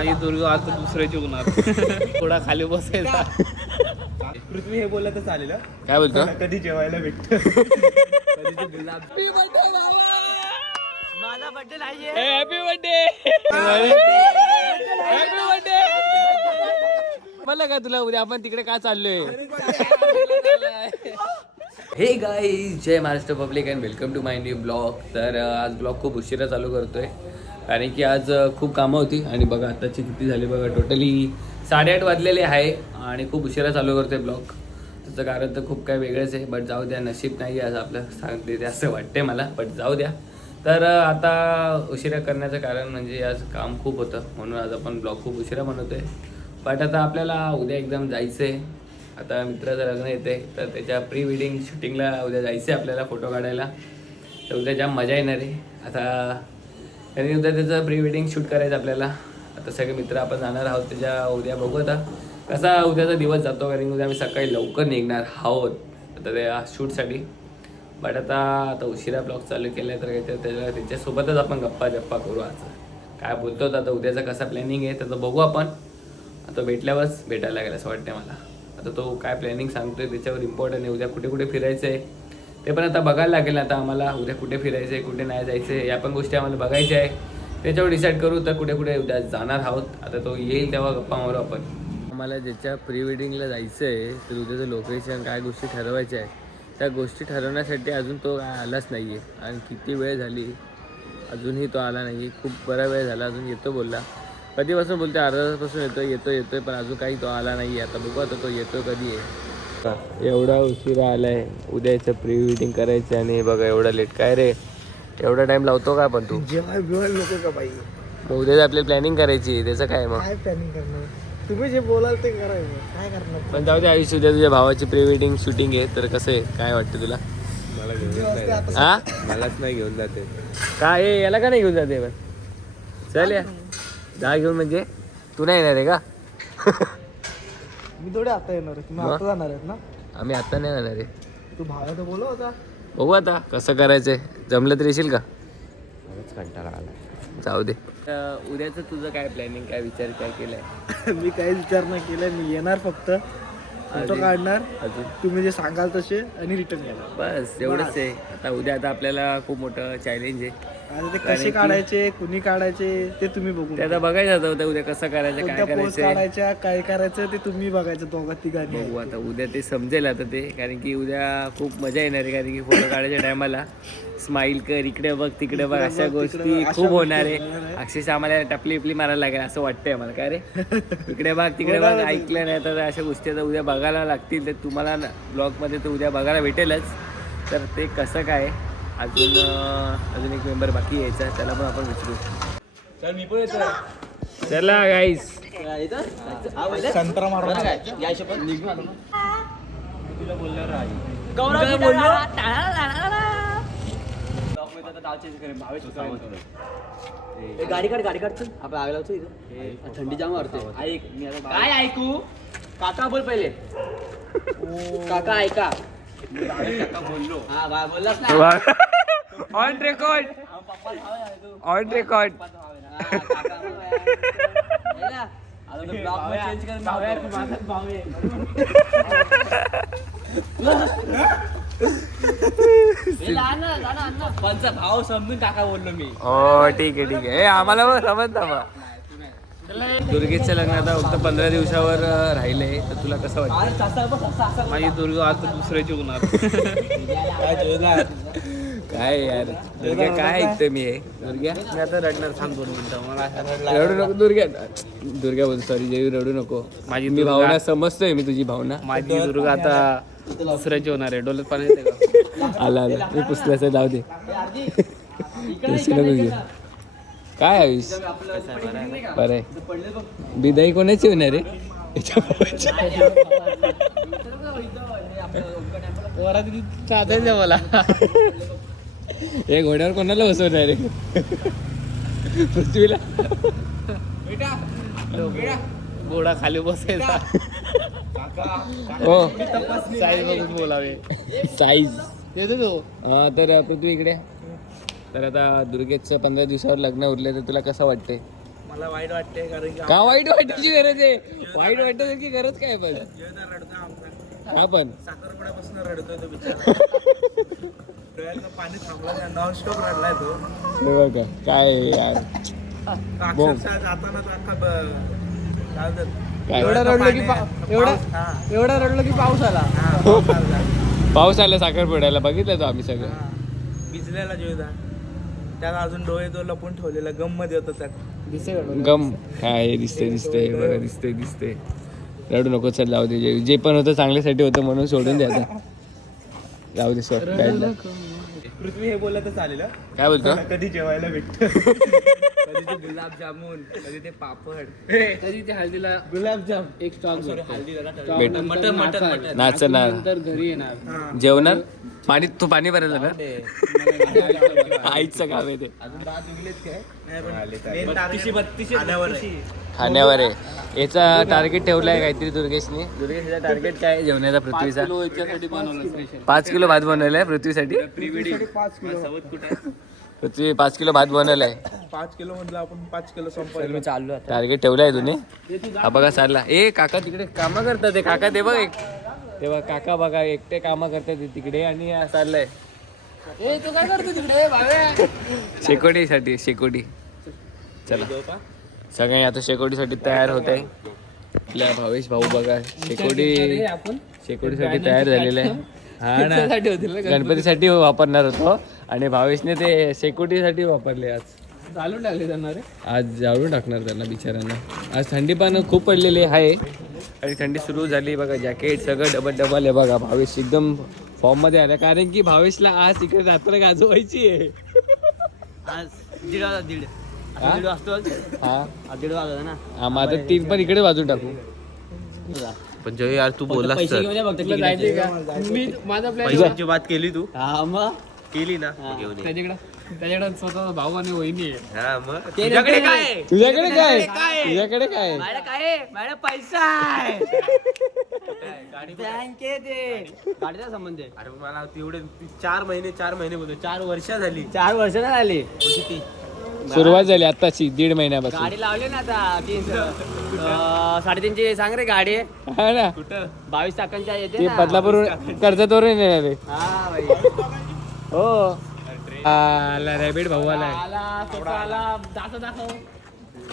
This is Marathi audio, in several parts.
आणि दुर्ग आता दुसऱ्याची होणार. थोडा खाली बसायचा. पृथ्वी हे बोललं तर चालेल हं? काय बोलतो? कधी जेवायला भेटत? हॅपी बर्थडे हॅपी बर्थडे मला काय तुला उद्या आपण तिकडे काय चाललोय? हे guys Jai Maharashtra public and welcome to my new blog तर अं, आज ब्लॉग खूप उशिरा चालू करतोय. कारण की आज खूप कामं होती. आणि बघा आताची किती झाली बघा टोटली साडेआठ वाजलेले आहे आणि खूप उशिरा चालू करते ब्लॉग. त्याचं कारण तर खूप काय वेगळंच आहे बट जाऊ द्या नशीब नाही आज आपलं सांगते ते असं वाटते मला बट जाऊ द्या. तर आता उशिरा करण्याचं कारण म्हणजे आज काम खूप होतं म्हणून आज आपण ब्लॉग खूप उशिरा बनवतोय. बट आता आपल्याला उद्या एकदम जायचं आहे आता मित्राचं लग्न येते तर त्याच्या प्री वेडिंग शूटिंगला उद्या जायचं आहे आपल्याला फोटो काढायला. तर उद्या जाम मजा येणार आहे. आता कारण उद्या त्याचं प्री वेडिंग शूट करायचं आपल्याला. आता सगळे मित्र आपण जाणार आहोत त्याच्या उद्या बघू आता. कसा उद्याचा दिवस जातो कारण की उद्या आम्ही सकाळी लवकर निघणार आहोत. आता त्या शूटसाठी बट आता आता उशिरा ब्लॉग चालू केला तर काय तर त्याच्या त्याच्यासोबतच आपण गप्पा जप्पा करू आज. काय बोलतो आता उद्याचं कसा प्लॅनिंग आहे त्याचं बघू आपण. आता भेटल्यावरच भेटायला लागेल असं वाटतं मला. आता तो काय प्लॅनिंग सांगतोय त्याच्यावर इम्पॉर्टंट आहे. उद्या कुठे कुठे फिरायचं आहे ते पण आता बघायला लागेल आता आम्हाला उद्या कुठे फिरायचं आहे कुठे नाही जायचं आहे या पण गोष्टी आम्हाला बघायच्या आहे त्याच्यावर डिसाईड करू तर कुठे कुठे उद्या जाणार आहोत. आता तो येईल तेव्हा गप्पा मारू आपण. आम्हाला ज्याच्या प्री वेडिंगला जायचं आहे तर उद्याचं लोकेशन काय गोष्टी ठरवायच्या आहे त्या गोष्टी ठरवण्यासाठी अजून तो काय आलाच नाही आहे आणि किती वेळ झाली अजूनही तो आला नाही खूप बरा वेळ झाला अजून येतो बोलला. कधीपासून बोलतो अर्धा येतो येतो येतो येतोय पण अजून काही तो आला नाही आहे आता बघू आता तो येतो कधी आहे एवढा उशिरा आलाय. उद्याचं प्री वेडिंग करायचं आणि बघा एवढा लेट काय रे? एवढा टाइम लावतो का पण तू? जेवाय बिवाय नको का बाई? मग उद्या आपली प्लॅनिंग करायची. त्याचं काय मग? काय प्लॅनिंग करणार? तुम्ही जे बोलाल ते करायचं काय करणार? पण जाऊ दे आयुष्य उद्या तुझ्या भावाची प्री वेडिंग शूटिंग आहे. तर कसं आहे? काय वाटतं तुला? मला घेऊन हा मलाच नाही घेऊन जाते. काय? हे याला का नाही घेऊन जाते? पण चल या. जा घेऊन म्हणजे. तू नाही येणार आहे का? मी थोडे आता येणार आहे तुम्ही? आता जाणार आहेत ना? आम्ही आता नाही येणार आहे. तू भावा तर बोलव होता बघू आता कसं करायचंय. जमलं तर येशील का? कंटाळा आला जाऊ दे. उद्याचं तुझं काय प्लॅनिंग काय विचार काय केलाय? मी काहीच विचार नाही केलाय. मी येणार फक्त. फोटो काढणार. अजून? तुम्ही जे सांगाल तसे आणि रिटर्न येणार बस एवढंच आहे. आता उद्या आता आपल्याला खूप मोठं चॅलेंज आहे. ते कसे काढायचे कुणी काढायचे ते तुम्ही बघून ते आता बघायचं आता उद्या उद्या कसं करायचं काय कोणत्या करायचं? काढायच्या काय करायचं ते तुम्ही बघायचं दोघा तिघांनी. बघू आता उद्या ते समजेल आता ते कारण की उद्या खूप मजा येणार आहे कारण की फोटो काढायच्या टायमाला स्माईल कर इकडे बघ तिकडे बघ अशा बघ, तिकडे गोष्टी बघ, अशा खूप होणार गोष्टी आहे. होणार आहे. अक्षरशः आम्हाला टपली इपली मारायला लागेल असं वाटतंय मला काय रे? इकडे बघ तिकडे बघ आहे. ऐकलं नाही तर अशा गोष्टी आता उद्या बघायला लागतील तर तुम्हाला ब्लॉगमध्ये तर उद्या बघायला भेटेलच. तर ते कसं काय? अजून अजून एक मेंबर बाकी यायचा आहे, त्याला पण आपण विचारू. चल मी पण येतो चला गाईस संत्रा मारून गाडी काढ गाडी काढ. चल. आपण आगला होतो इथं. थंडी जाम मारते ऐक मी आता काय ऐकू? काका बोल पहिले. काका ऐका. काका बोललो हा बोललास ना. On record on record. पंचा भाव समजून काका बोललो मी हो ठीक आहे ठीक आहे. आम्हाला पण समज ना दुर्गेशच्या लग्न आता फक्त पंधरा दिवसावर अं, राहिलंय तर तुला कसं वाटतं? माझी दुर्ग आता दुसऱ्याची होणार. काय यार? दुर्ग्या काय ऐकतोय मी हे? दुर्ग्या? मी आता रडणार थांब दोन मिनिटं मला असं रडू नको दुर्ग्या. दुर्ग्या बोल सॉरी जेवी रडू नको. माझी मी दुर्गा- भावना समजतोय मी तुझी भावना. माझी दुर्ग आता दुसऱ्याची होणार आहे डोलत पाणी येते का? आला आला. मी पुसल्याचं जाऊ दे. टेन्शन नको घेऊ. काय आयुष बरं आहे बिदाई कोणाची होणार आहे? याच्या भावाची. वरात किती चालायचं मला? हे घोड्यावर कोणाला बसवणार आहे पृथ्वीला? घोडा खाली बसायचा. हो. साईज बघून बोलावे. साईज. देतो तो. हा तर पृथ्वी इकडे. तर आता दुर्गेशचं पंधरा दिवसावर लग्न उरले तर तुला कसं वाटतंय? मला वाईट वाटते कारण की वाईट वाटायची गरज आहे? वाईट वाटायची गरज काय पण? हा पण. साखरपुड्यापासून रडतोय तो बिचारा. पाणी थांबलं नॉनस्टॉप रडलाय तो. बघा का काय यार. अक्षरशः जाताना तो अख्खा ब- काय म्हणतात? काय? डोळ्यातनं रडलं की पाणी- पा- एवढं- पाऊस- हा, एवढा रडलो की पाऊस आला. हा, पाऊस आला. पाऊस आला साखरपुड्याला बघितलं तो आम्ही सगळं. हा. भिजलेला जेवदा त्याला अजून डोळे तो लपून ठेवलेला गममध्ये होता त्यात. दिसे रडलो. गम. काय दिसते दिसते बघा दिसते दिसते रडू नको चल जाऊ दे जे- जे पण होतं चांगल्यासाठी होतं म्हणून सोडून द्या आता. जाऊ दे सर काय. पृथ्वी हे बोलत चालेल काय बोलतो? कधी जेवायला भेटत? कधी ते गुलाबजामुन कधी ते पापड तरी ते हळदीला गुलाबजाम एक स्टॉक भेट मटन मटन मटन. नाचणार. नंतर घरी येणार. जेवणार? पाणी तू पाणी भरायला ना आईचं काम आहे ते. खाण्यावर आहे. खाण्यावर आहे. याचा टार्गेट ठेवलाय काहीतरी दुर्गेशने. दुर्गेशचा टार्गेट काय? आहे जेवणाचा पृथ्वीचा. पाच किलो भात बनवलाय पृथ्वीसाठी. पृथ्वी पाच किलो भात बनवलाय. पाच किलो मधला आपण पाच किलो संपवलं चाललो टार्गेट ठेवलाय तुम्ही हा बघा चालला. ए काका तिकडे. कामं करतात ते. काका ते बघ एक. तेव्हा काका बघा एकटे कामं करतात तिकडे आणि चाललाय. ए तू काय करतो तिकडे? भाव्या शेकोटीसाठी शेकोटी. चला. सगळे आता शेकोटीसाठी तयार होत आहे. आपल्या भावेश भाऊ बघा शेकोटी आपण शेकोटीसाठी तयार झालेला आहे. हा ना. गणपतीसाठी वापरणार होतो आणि भावेशने ते शेकोटीसाठी वापरले आज. घालून टाकले त्यांना रे. आज जाळून टाकणार त्यांना बिचाऱ्यांना. आज थंडी पण खूप पडलेली आहे. आणि थंडी सुरू झाली बघा जॅकेट सगळं डबल डबल आहे बघा भावेश एकदम फॉर्ममध्ये आला. कारण की भावेशला आज इकडे रात्र गाजवायची आहे. आज दीड वाजता दीड. हा? आता दीड वाजता हा? आज दीड वाजता ना. हा माझं तीन पण इकडे वाजून टाकू. पण जय यार तू बोललास पैसे तर. घेऊन ये फक्त तुला तिकिटाचे. जायचंय का? मी माझा प्लॅन पैशांची बात केली तू. हा मग? केली ना. घेऊन ये. त्याच्याकडे? त्याच्याकडे स्वतः भाऊ आणि वहिनी आहे हा मग? ते तुझ्याकडे काय. आहे? तुझ्याकडे काय? तुझ्याकडे काय? माझ्या काय आहे? माझ्या पैसा आहे. बँकेत आहे. गाडीचा संबंध आहे. अरे मला तेवढे चार महिने चार महिने बोलतो. चार वर्ष झाली. चार वर्ष नाही झाली. किती सुरुवात झाली आताची दीड महिन्यापासून. गाडी लावली ना आता ती अं, साडेतीनची सांग रे गाडी. आहे. हा ना. बावीस चाकांच्या येते ते ना. बदलापूर कर्जतवरून येणार आहे. हा हो. आला रॅबिट भाऊ आला. सोफा आला. दाखव दाखव.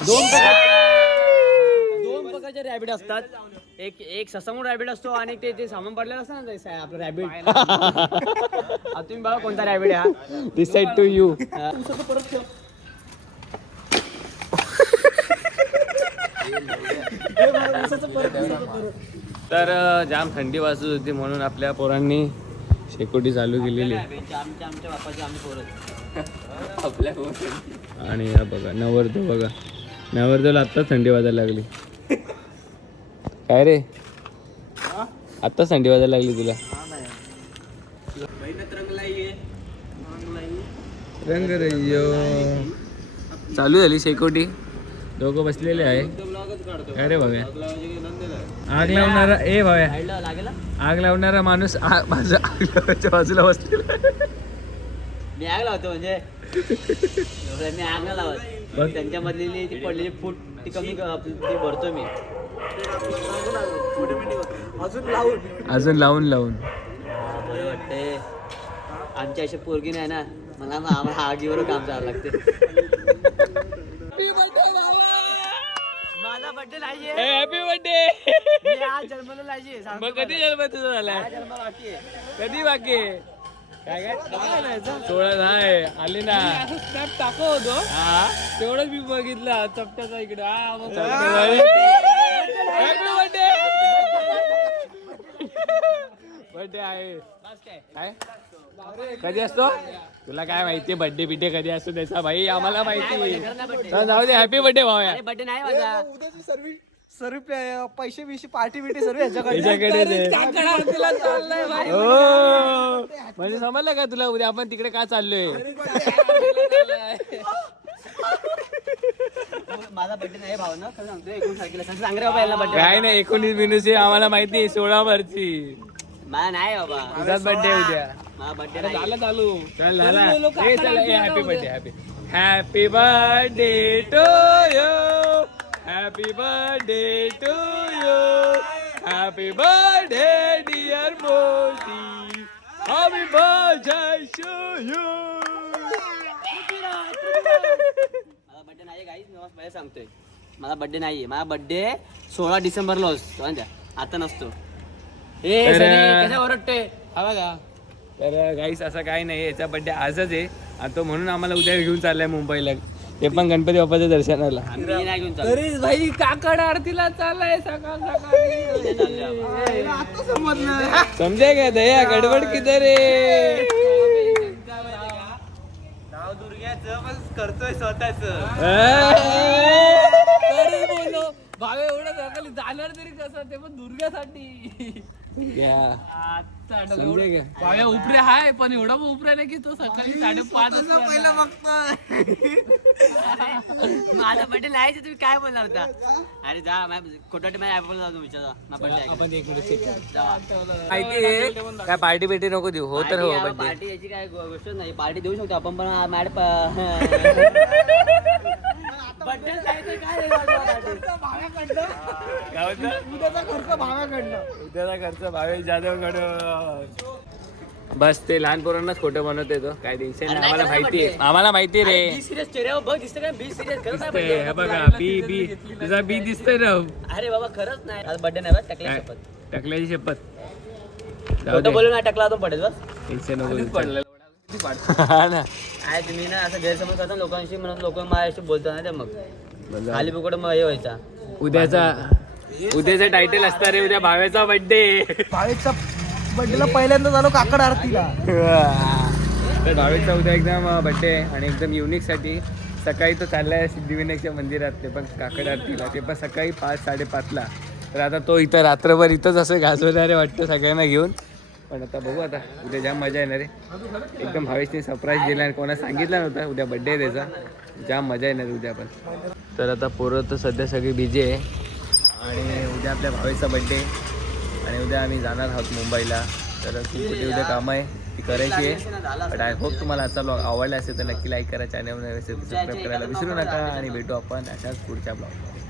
दोन प्रकार- दोन प्रकारचे रॅबिट असतात. एक एक ससामून रॅबिट असतो आणि ते ते सामान पडलेलं असतं ना ते सा- आपलं रॅबिट आता तुम्ही बघा कोणता रॅबिट आहे हा. Decide to you. तर अं, जाम थंडी वाजत होती म्हणून आपल्या पोरांनी शेकोटी चालू केलेली. आमच्या आमच्या बापाचे आम्ही पोरं आपल्या आणि हा बघा नवरदेव बघा. नवरदेवला आत्ताच थंडी वाजायला लागली. काय रे? आत्ताच थंडी वाजायला लागली तुला. रंग चालू झाली शेकोटी. दोघं बसलेले आहे. काय रे बघा आग लावणारा ए भाव्या? आग लावणारा माणूस बाजू आग लावायच्या बाजूला बसलेला. मी आग लावतो म्हणजे? मी आग नाही लावत. त्यांच्या मधली ती पडलेली फूट ती कमी क- ती भरतो मी. अजून लावून अजून लावून. लावून वाटते आमची अशी पोरगी नाही ना मला मग आम्हाला आगीवर काम करावं लागते माझा बड्डे नाहीये हॅपी बर्थडे आज जन्मलो सांगतो मग कधी. जन्म तुझा आहे। कधी बाकी आहे? काय काय? सोळा नाही आली ना. स्नॅप टाकत होतो. तेवढंच मी बघितलं चपट्याचा इकडे. हॅपी बर्थडे बर्थडे आहे. काय? कधी असतो? तुला काय माहिती बर्थडे बिड्डे कधी असतो त्याचा? भाई आम्हाला माहिती. जाऊ दे हॅपी बर्थडे भाऊया. अरे बड्डे नाही माझा. उद्याची सर्व सर्व पैसे बिशे पार्टी बिटी सर्व. हो. म्हणजे समजलं का तुला? उद्या आपण तिकडे का चाललोय? माझा बड्डे नाही भाव ना काय नाही एकोणीस बिनुस आम्हाला माहिती सोळा वरची नाही बाबा. तुझाच बर्थडे उद्या. झालं चालू. चल झाला. ए, चल happy birthday happy happy birthday to you happy birthday to you happy birthday dear Modi happy birthday to you माझा बर्थडे नाही गाईज मी पहिले सांगतोय. माझा बर्थडे नाहीये. माझा बर्थडे सोळा डिसेंबरला असतो आता नसतो. हे तर- सनी, कशा ओरडते हा बघा. तर गाईस असं काही नाही याचा बड्डे आजच आहे. आणि तो म्हणून आम्हाला उद्या घेऊन चाललाय मुंबईला. ते पण गणपती बाप्पाच्या दर्शनाला. आम्ही नाही घेऊन चाललो. तरी भाई काकड आरतीला चाललाय सकाळ सकाळी. समजे का दया गडबड किधर रे नाव दुर्ग्याचं पण करतोय स्वतःच. भावे एवढं जाणार तरी कसं? ते पण दुर्गासाठी समजे का? भाव्या उपरे हाय पण एवढा उपरे नाही की तो सकाळी साडेपाच माझा बर्थडे नाही तुम्ही काय बोलणार होता? अरे जा खोटा माझ्या ऍपल जाऊन विचारा आपण एक मिनिट काय पार्टी बिर्टी नको देऊ हो तर हो पार्टी याची काय गोष्ट नाही पार्टी देऊ शकतो आपण पण मॅड बर्थडे काय रे उद्याचा खर्च भावेश जाधव बस ते लहान पोरांनाच खोटं बनवत येतो. काय टेन्शन नाही आम्हाला माहिती आहे. आम्हाला माहिती आहे रे. बी सिरियस चेहऱ्यावर बघ दिसतं काय बी सिरियस खरंच हे बघा बी बी तुझा बी दिसतोय ना. birthday. अरे बाबा खरंच नाही. आज बर्थडे नाही टाकल्या काय? शपथ. टाकल्याची शपथ. जाऊ खोटं दे. बोलून नाही टाकला अजून पडेल बस. टेन्शन नको हा ना. काय तुम्ही ना असं गैरसमज करता लोकांशी म्हणून लोक माझ्याशी बोलतात ना ते मग. खाली फुकट मग हे व्हायचा. उद्याचा उद्याचा टायटल असणार रे उद्या भावेचा बर्थडे भावेशचा बर्थडेला पहिल्यांदा झालो काकड आरतीला. तर भावेशचा उद्या एकदम बर्थडे आणि एकदम युनिकसाठी सकाळी तो चाललाय सिद्धिविनायकच्या मंदिरात ते पण काकड आरतीला. ते पण सकाळी पाच साडेपाचला. तर आता तो इथं रात्रभर इथंच असं गाजवणारे वाटतं सगळ्यांना घेऊन. पण आता बघू आता उद्या जाम मजा येणार आहे. एकदम भावेशने सरप्राईज दिला आणि कोणा सांगितलं नव्हतं उद्या बड्डे आहे त्याचा. जाम मजा येणार उद्या पण. तर आता पोरं तर सध्या सगळी बिझी आहे. आणि उद्या आपल्या भावेचा बड्डे आणि उद्या आम्ही जाणार आहोत मुंबईला. तर खूप कुठे उद्या कामं आहे ती करायची आहे. बट आय होप तुम्हाला आजचा ब्लॉग आवडला असेल तर नक्की लाईक करा. चॅनल सबस्क्राईब करायला विसरू नका. आणि भेटू आपण अशाच पुढच्या ब्लॉगमध्ये